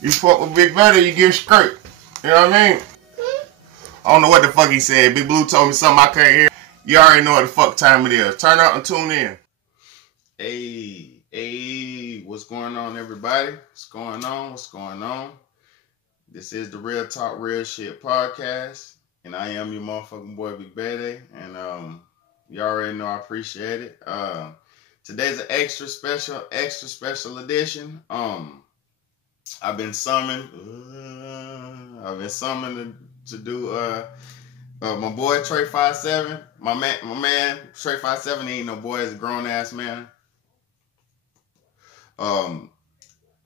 You fuck with Big Brother, you get skirt. You know what I mean? I don't know what the fuck he said. Big Blue told me something I couldn't hear. You already know what the fuck time it is. Turn up and tune in. Hey, what's going on, everybody? What's going on? What's going on? This is the Real Talk Real Shit podcast, and I am your motherfucking boy Big Bayday, and you already know I appreciate it. Today's an extra special edition. I've been summoned to do my boy Tre57. My man Tre57 ain't no boy, he's a grown ass man.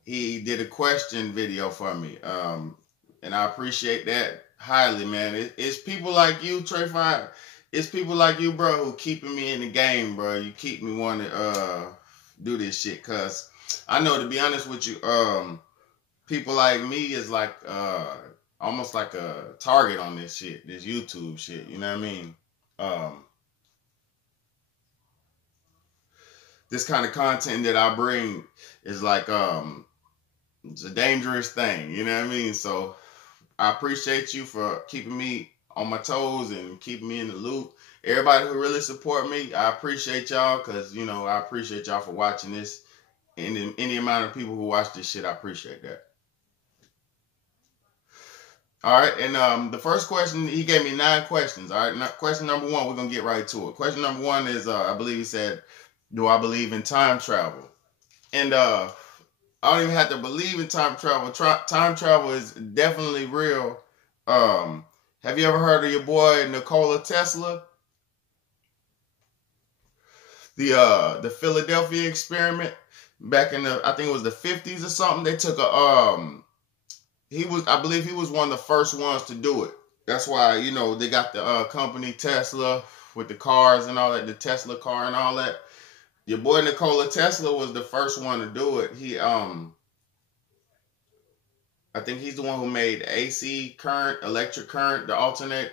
He did a question video for me. And I appreciate that highly, man. It's people like you, Tre5. It's people like you, bro, who keeping me in the game, bro. You keep me wanting to do this shit, cause I know, to be honest with you, people like me is like almost like a target on this shit, this YouTube shit. You know what I mean? This kind of content that I bring is like it's a dangerous thing. You know what I mean? So I appreciate you for keeping me on my toes and keeping me in the loop. Everybody who really support me, I appreciate y'all, because, you know, I appreciate y'all for watching this. And any amount of people who watch this shit, I appreciate that. All right, and the first question, he gave me 9 questions. All right, question number 1, we're going to get right to it. Question number 1 is, I believe he said, do I believe in time travel? And I don't even have to believe in time travel. Time travel is definitely real. Have you ever heard of your boy Nikola Tesla? The Philadelphia experiment back in I think it was the 50s or something. They took I believe he was one of the first ones to do it. That's why, you know, they got the company Tesla with the cars and all that, the Tesla car and all that. Your boy Nikola Tesla was the first one to do it. I think he's the one who made AC current, electric current, the alternate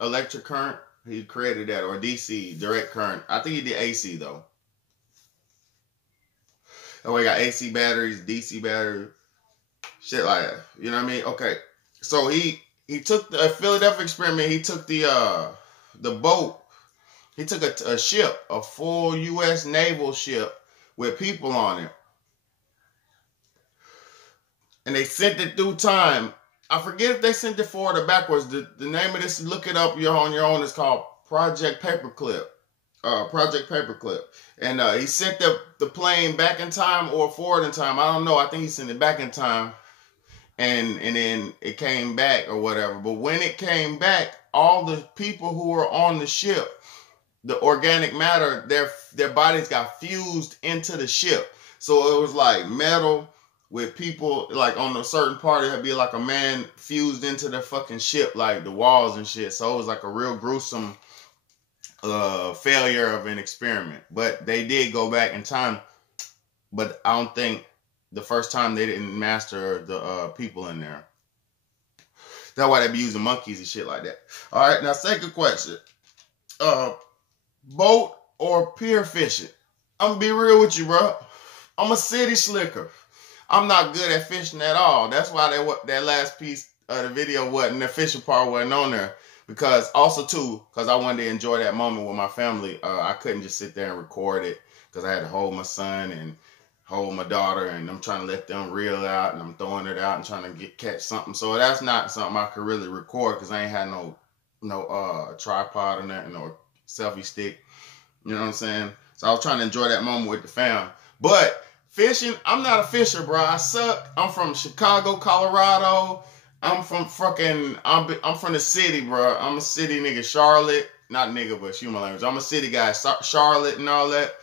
electric current. He created that, or DC, direct current. I think he did AC though. Oh, he got AC batteries, DC batteries, shit like that. You know what I mean? Okay. So he took the Philadelphia experiment. He took the boat. He took a ship, a full U.S. naval ship with people on it. And they sent it through time. I forget if they sent it forward or backwards. The name of this, look it up on your own, it's called Project Paperclip. Project Paperclip. And he sent the plane back in time or forward in time. I don't know. I think he sent it back in time. And then it came back or whatever. But when it came back, all the people who were on the ship, the organic matter, their bodies got fused into the ship. So it was like metal with people, like on a certain part, it'd be like a man fused into the fucking ship, like the walls and shit. So it was like a real gruesome failure of an experiment. But they did go back in time. But I don't think the first time they didn't master the people in there. That's why they be using monkeys and shit like that. All right, now second question. Boat or pier fishing? I'm gonna be real with you, bro. I'm a city slicker. I'm not good at fishing at all. That's why that last piece of the video wasn't, the fishing part wasn't on there. Because also too, because I wanted to enjoy that moment with my family. I couldn't just sit there and record it because I had to hold my son and hold my daughter, and I'm trying to let them reel out, and I'm throwing it out and trying to catch something. So that's not something I could really record because I ain't had no tripod or nothing or selfie stick. You know what I'm saying? So I was trying to enjoy that moment with the fam. But fishing, I'm not a fisher, bro. I suck. I'm from Chicago, Colorado. I'm from the city, bro. I'm a city nigga. Charlotte, not nigga, but human language. I'm a city guy. Charlotte and all that.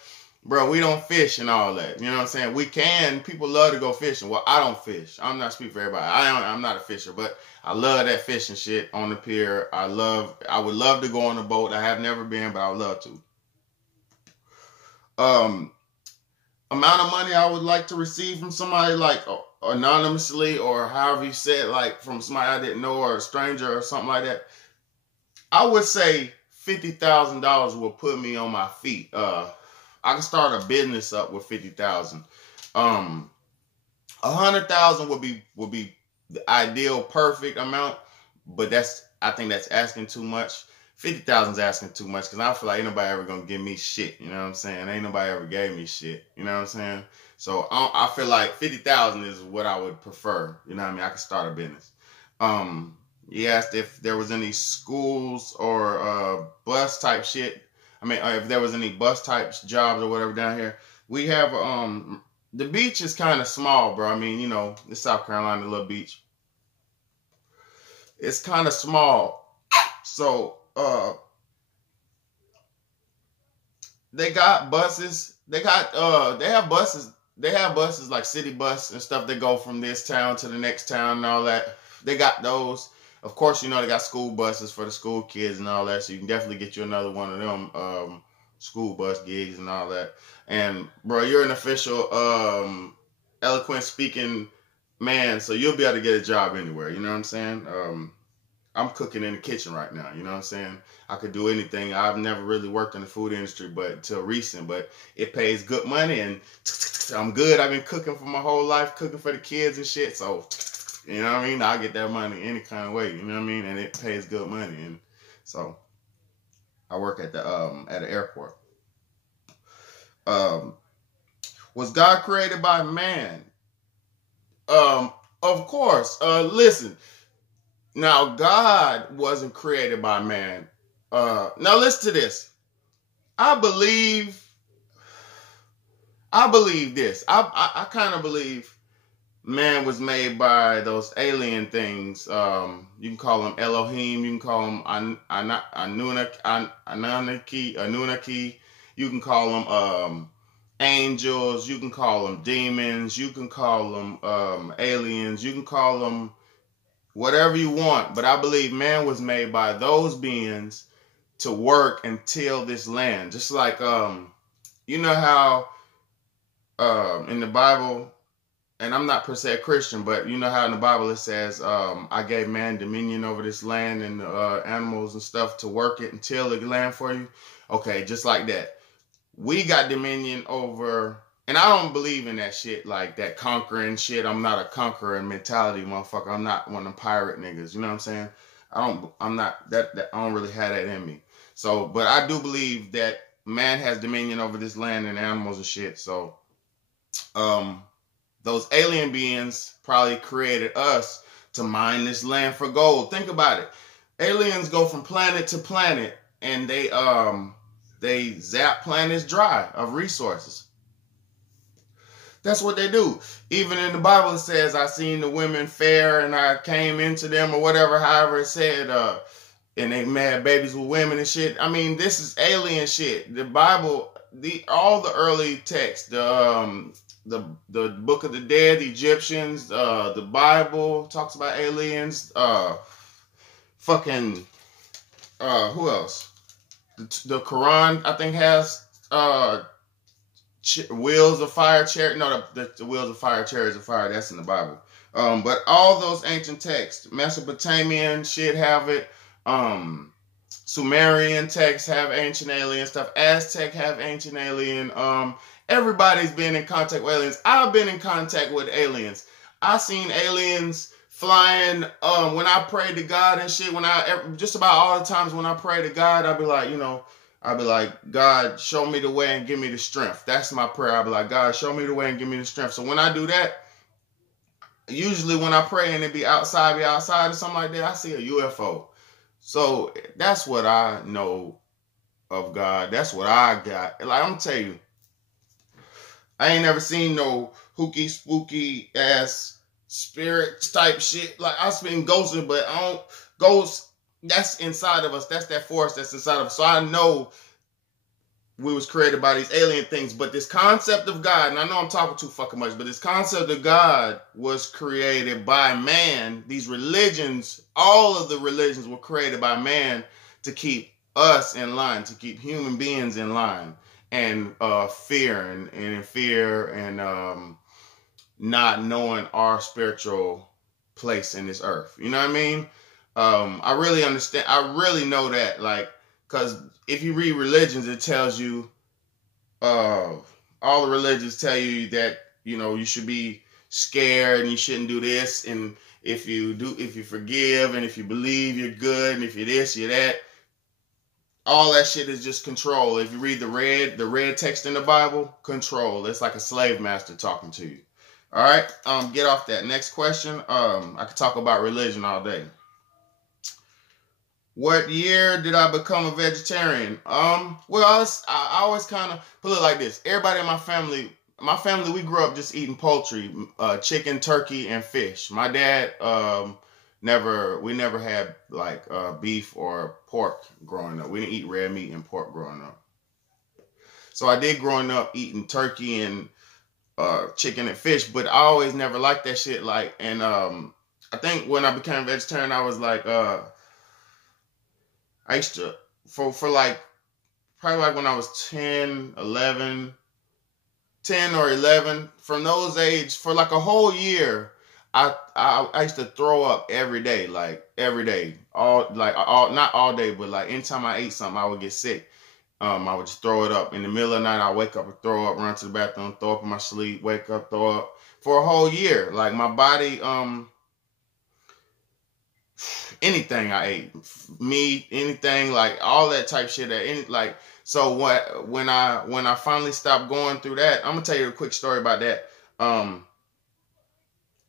Bro, we don't fish and all that. You know what I'm saying? We can. People love to go fishing. Well, I don't fish. I'm not speaking for everybody. I'm not a fisher, but I love that fishing shit on the pier. I would love to go on a boat. I have never been, but I would love to. Amount of money I would like to receive from somebody, like anonymously or however you said, like from somebody I didn't know or a stranger or something like that. I would say $50,000 will put me on my feet. I can start a business up with $50,000. 100,000 would be the ideal perfect amount, but I think that's asking too much. 50,000 is asking too much because I feel like ain't nobody ever gonna give me shit. You know what I'm saying? Ain't nobody ever gave me shit. You know what I'm saying? So I feel like 50,000 is what I would prefer. You know what I mean? I could start a business. He asked if there was any schools or bus type shit. I mean, if there was any bus type jobs or whatever down here. We have the beach is kind of small, bro. I mean, you know, it's South Carolina, little beach. It's kind of small, so they got buses. They have buses. They have buses like city bus and stuff that go from this town to the next town and all that. They got those. Of course, you know they got school buses for the school kids and all that. So you can definitely get you another one of them school bus gigs and all that. And bro, you're an official eloquent speaking man, so you'll be able to get a job anywhere. You know what I'm saying? I'm cooking in the kitchen right now. You know what I'm saying? I could do anything. I've never really worked in the food industry, but until recent. But it pays good money, and I'm good. I've been cooking for my whole life, cooking for the kids and shit. So, you know what I mean? I get that money any kind of way. You know what I mean? And it pays good money, and so I work at the airport. Was God created by man? Of course. Listen. Now, God wasn't created by man. Now, listen to this. I believe this. I kind of believe man was made by those alien things. You can call them Elohim. You can call them Anunnaki. You can call them angels. You can call them demons. You can call them aliens. You can call them whatever you want, but I believe man was made by those beings to work and till this land. Just like, you know how in the Bible, and I'm not per se a Christian, but you know how in the Bible it says, I gave man dominion over this land and animals and stuff to work it and till the land for you. Okay, just like that. We got dominion over. And I don't believe in that shit, like that conquering shit. I'm not a conquering mentality, motherfucker. I'm not one of them pirate niggas. You know what I'm saying? I'm not that I don't really have that in me. So, but I do believe that man has dominion over this land and animals and shit. So, those alien beings probably created us to mine this land for gold. Think about it. Aliens go from planet to planet and they zap planets dry of resources. That's what they do. Even in the Bible it says, I seen the women fair and I came into them or whatever, however it said, and they had babies with women and shit. I mean, this is alien shit. The Bible, all the early texts, the Book of the Dead, the Egyptians, the Bible talks about aliens, who else? The Quran, I think, has, wheels of fire chariot. No, the wheels of fire, chariots of fire. That's in the Bible. But all those ancient texts, Mesopotamian shit have it. Sumerian texts have ancient alien stuff. Aztec have ancient alien. Everybody's been in contact with aliens. I've been in contact with aliens. I seen aliens flying. When I pray to God and shit. Just about all the times when I pray to God, I'll be like, you know. I'll be like, God, show me the way and give me the strength. That's my prayer. I'll be like, God, show me the way and give me the strength. So when I do that, usually when I pray and it be outside or something like that, I see a UFO. So that's what I know of God. That's what I got. Like, I'm going to tell you, I ain't never seen no hooky, spooky ass spirit type shit. Like, I've seen ghosts, but I don't, ghosts, that's inside of us. That's that force that's inside of us. So I know we was created by these alien things. But this concept of God, and I know I'm talking too fucking much, but this concept of God was created by man. These religions, all of the religions were created by man to keep us in line, to keep human beings in line. And fear and not knowing our spiritual place in this earth. You know what I mean? I really understand. I really know that, like, because if you read religions, it tells you, all the religions tell you that, you know, you should be scared and you shouldn't do this, and if you forgive and if you believe, you're good, and if you're this, you're that. All that shit is just control. If you read the red text in the Bible, control. It's like a slave master talking to you. All right, get off that. Next question. I could talk about religion all day. What year did I become a vegetarian? Well, I always kind of put it like this. Everybody in my family, we grew up just eating poultry, chicken, turkey, and fish. My dad, we never had like beef or pork growing up. We didn't eat red meat and pork growing up. So I did growing up eating turkey and chicken and fish, but I always never liked that shit. Like, and I think when I became a vegetarian, I was like, I used to, for like, probably like when I was 10 or 11, from those age, for like a whole year, I used to throw up every day, like every day, not all day, but like anytime I ate something, I would get sick. I would just throw it up. In the middle of the night, I wake up and throw up, run to the bathroom, throw up in my sleep, wake up, throw up for a whole year. Like my body, anything I ate, meat, anything, like all that type shit. So when I finally stopped going through that, I'm gonna tell you a quick story about that.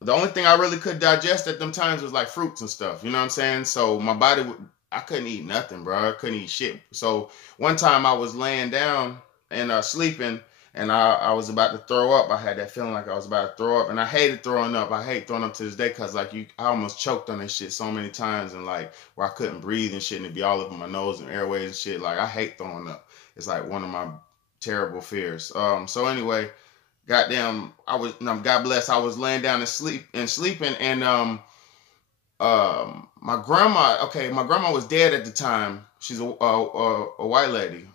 The only thing I really could digest at them times was like fruits and stuff. You know what I'm saying? So my body, I couldn't eat nothing, bro. I couldn't eat shit. So one time I was laying down and sleeping, and I was about to throw up. I had that feeling like I was about to throw up, and I hated throwing up. I hate throwing up to this day because like I almost choked on this shit so many times, and like where I couldn't breathe and shit, and it'd be all over my nose and airways and shit. Like I hate throwing up. It's like one of my terrible fears. So anyway, goddamn, God bless, I was laying down and sleeping, and my grandma was dead at the time. She's a white lady.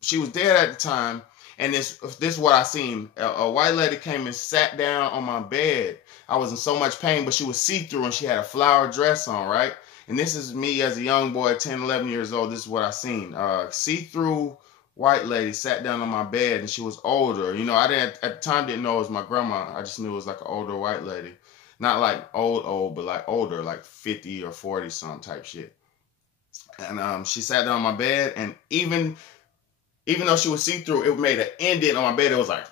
She was dead at the time, and this is what I seen. A white lady came and sat down on my bed. I was in so much pain, but she was see-through and she had a flower dress on, right? And this is me as a young boy, 10, 11 years old. This is what I seen. See-through white lady sat down on my bed, and she was older. You know, I didn't at the time didn't know it was my grandma. I just knew it was like an older white lady. Not like old, but like older, like 50 or 40 some type shit. And she sat down on my bed, and even though she was see-through, it made an indent on my bed. It was like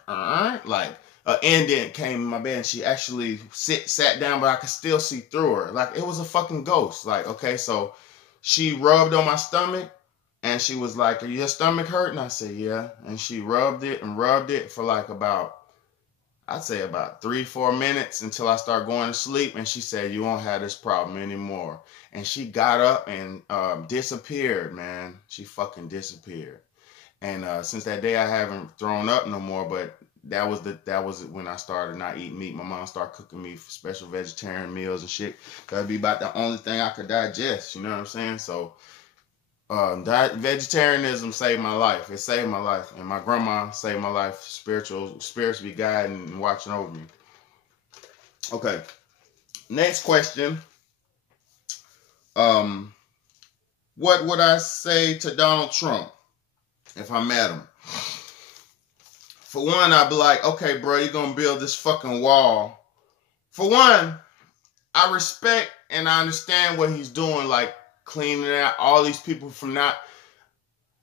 an indent came in my bed, and she actually sat down, but I could still see through her. Like it was a fucking ghost. Like, okay, so she rubbed on my stomach, and she was like, "Are your stomach hurting?" I said, "Yeah." And she rubbed it for like I'd say about 3-4 minutes until I started going to sleep. And she said, "You won't have this problem anymore." And she got up and disappeared, man. She fucking disappeared. And since that day, I haven't thrown up no more. But that was when I started not eating meat. My mom started cooking me for special vegetarian meals and shit. That'd be about the only thing I could digest. You know what I'm saying? So vegetarianism saved my life. It saved my life, and my grandma saved my life. Spirits be guiding and watching over me. Okay, next question. What would I say to Donald Trump if I met him? For one, I'd be like, "Okay, bro, you're gonna build this fucking wall." For one, I respect and I understand what he's doing, like cleaning out all these people from not.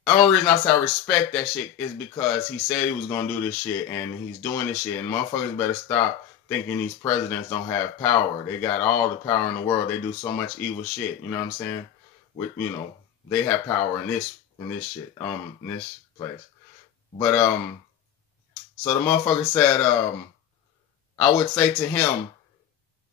The only reason I say I respect that shit is because he said he was gonna do this shit, and he's doing this shit. And motherfuckers better stop thinking these presidents don't have power. They got all the power in the world. They do so much evil shit. You know what I'm saying? They have power in this shit, in this place. But so the motherfucker said, I would say to him,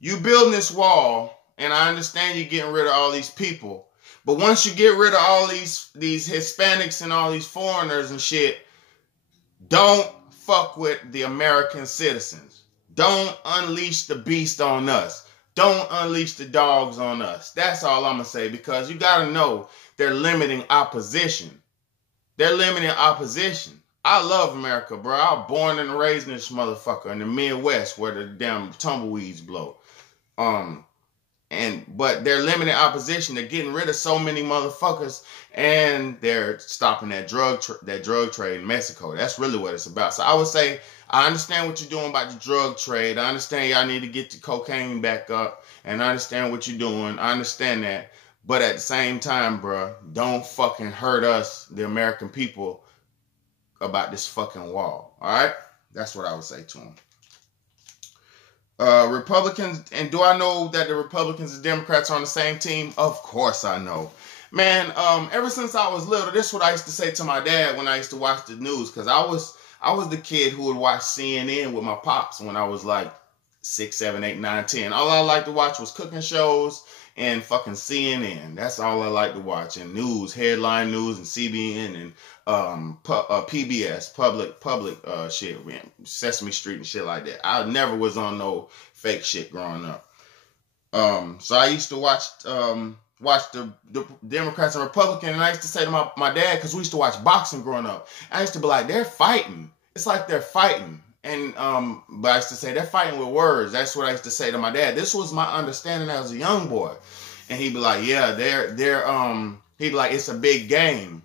"You building this wall, and I understand you're getting rid of all these people. But once you get rid of all these Hispanics and all these foreigners and shit, don't fuck with the American citizens. Don't unleash the beast on us. Don't unleash the dogs on us." That's all I'm going to say, because you got to know they're limiting opposition. They're limiting opposition. I love America, bro. I was born and raised in this motherfucker in the Midwest where the damn tumbleweeds blow. But they're limiting opposition. They're getting rid of so many motherfuckers, and they're stopping that drug trade in Mexico. That's really what it's about. So I would say, I understand what you're doing about the drug trade. I understand y'all need to get the cocaine back up, and I understand what you're doing. I understand that. But at the same time, bro, don't fucking hurt us, the American people, about this fucking wall. All right? That's what I would say to them. Republicans, and do I know that the Republicans and Democrats are on the same team? Of course I know. Man, ever since I was little, this is what I used to say to my dad when I used to watch the news, because I was the kid who would watch CNN with my pops when I was like 6, 7, 8, 9, 10. All I liked to watch was cooking shows and fucking CNN. That's all I like to watch. And news, headline news, and CBN, and PBS, public shit, Sesame Street and shit like that. I never was on no fake shit growing up. So I used to watch the Democrats and Republicans, and I used to say to my dad, because we used to watch boxing growing up, I used to be like, they're fighting. It's like they're fighting. And but I used to say they're fighting with words. That's what I used to say to my dad. This was my understanding as a young boy. And he'd be like, yeah, he'd be like, it's a big game.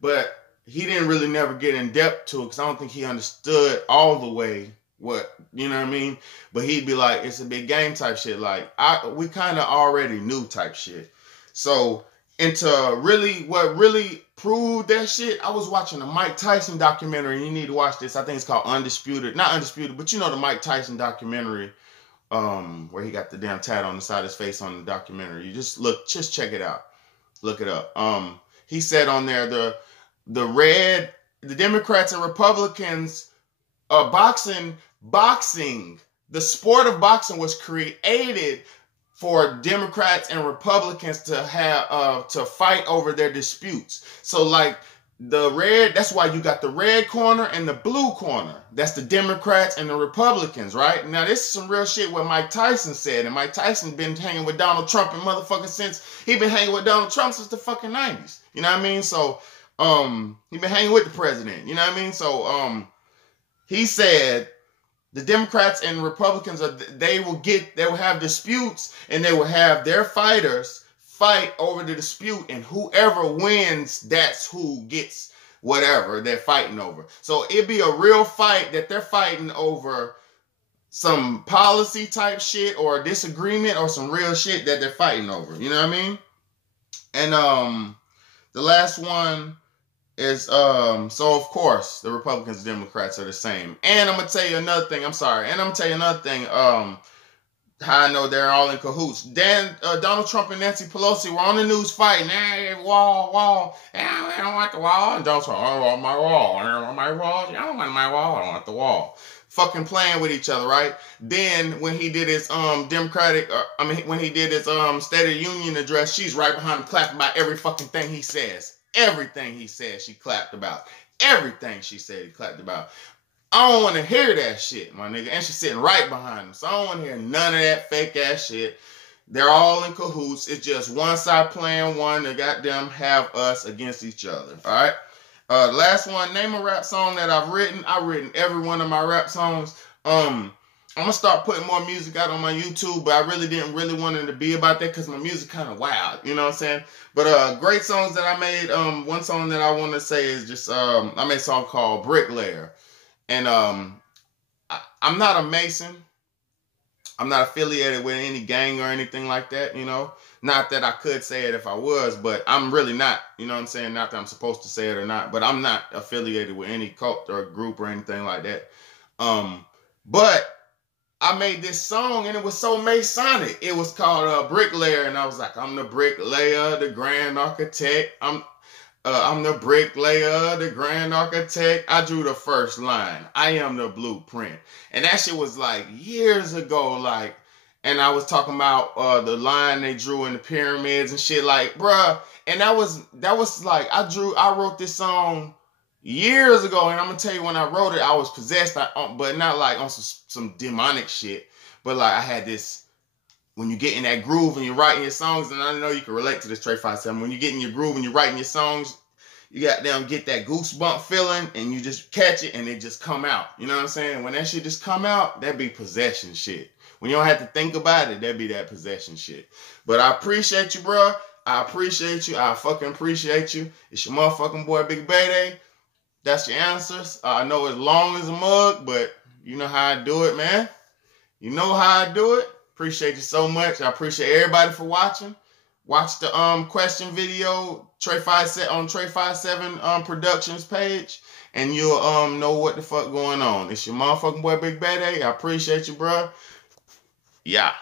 But he didn't really never get in depth to it, because I don't think he understood all the way what, you know what I mean? But he'd be like, it's a big game type shit. Like, we kind of already knew type shit. So, what really proved that shit, I was watching a Mike Tyson documentary. You need to watch this. I think it's called Undisputed. Not Undisputed, but you know the Mike Tyson documentary, where he got the damn tat on the side of his face on the documentary. You just check it out. Look it up. He said on there, the Democrats and Republicans, boxing, the sport of boxing was created for Democrats and Republicans to have to fight over their disputes. So like that's why you got the red corner and the blue corner. That's the Democrats and the Republicans, right? Now this is some real shit what Mike Tyson said, and Mike Tyson been hanging with Donald Trump and motherfucking since the fucking 90s. You know what I mean? So he been hanging with the president. You know what I mean? So he said the Democrats and Republicans they will have disputes, and they will have their fighters fight over the dispute, and whoever wins, that's who gets whatever they're fighting over. So it'd be a real fight that they're fighting over some policy type shit or a disagreement or some real shit that they're fighting over. You know what I mean? And the last one is so of course the Republicans and Democrats are the same. And I'm gonna tell you another thing. How I know they're all in cahoots. Donald Trump and Nancy Pelosi were on the news fighting. Hey, wall. I don't want the wall. And Donald Trump, I don't want my wall. I don't want my wall. I don't want my wall. I don't want the wall. Fucking playing with each other, right? Then when he did his when he did his State of the Union address, she's right behind him clapping about every fucking thing he says. Everything he said, she clapped about. Everything she said, he clapped about. I don't want to hear that shit, my nigga. And she's sitting right behind him. So I don't want to hear none of that fake ass shit. They're all in cahoots. It's just one side playing one. They goddamn have us against each other. All right. Last one. Name a rap song that I've written. I've written every one of my rap songs. I'm gonna start putting more music out on my YouTube, but I really didn't want it to be about that because my music kind of wild. You know what I'm saying? But great songs that I made. One song that I want to say is just I made a song called Bricklayer. And I'm not a Mason. I'm not affiliated with any gang or anything like that, you know. Not that I could say it if I was, but I'm really not. You know what I'm saying? Not that I'm supposed to say it or not, but I'm not affiliated with any cult or group or anything like that. But I made this song and it was so Masonic. It was called Bricklayer, and I was like, I'm the bricklayer, the grand architect. I'm the bricklayer, the grand architect. I drew the first line. I am the blueprint. And that shit was like years ago, like, and I was talking about the line they drew in the pyramids and shit, like, bruh. And that was like, I wrote this song years ago, and I'm gonna tell you when I wrote it, I was possessed, but not like on some demonic shit, but like I had this, when you get in that groove and you're writing your songs, and I know you can relate to this, Tre57, when you get in your groove and you're writing your songs, you got them get that goosebump feeling, and you just catch it and it just come out. You know what I'm saying? When that shit just come out, that be possession shit. When you don't have to think about it, that be that possession shit. But I appreciate you, bro. I appreciate you. I fucking appreciate you. It's your motherfucking boy, Big Bayday. That's your answers. I know it's long as a mug, but you know how I do it, man. You know how I do it. Appreciate you so much. I appreciate everybody for watching. Watch the question video Tre57 on Tre57 Productions page, and you'll know what the fuck going on. It's your motherfucking boy Big Bayday. I appreciate you, bro. Yeah.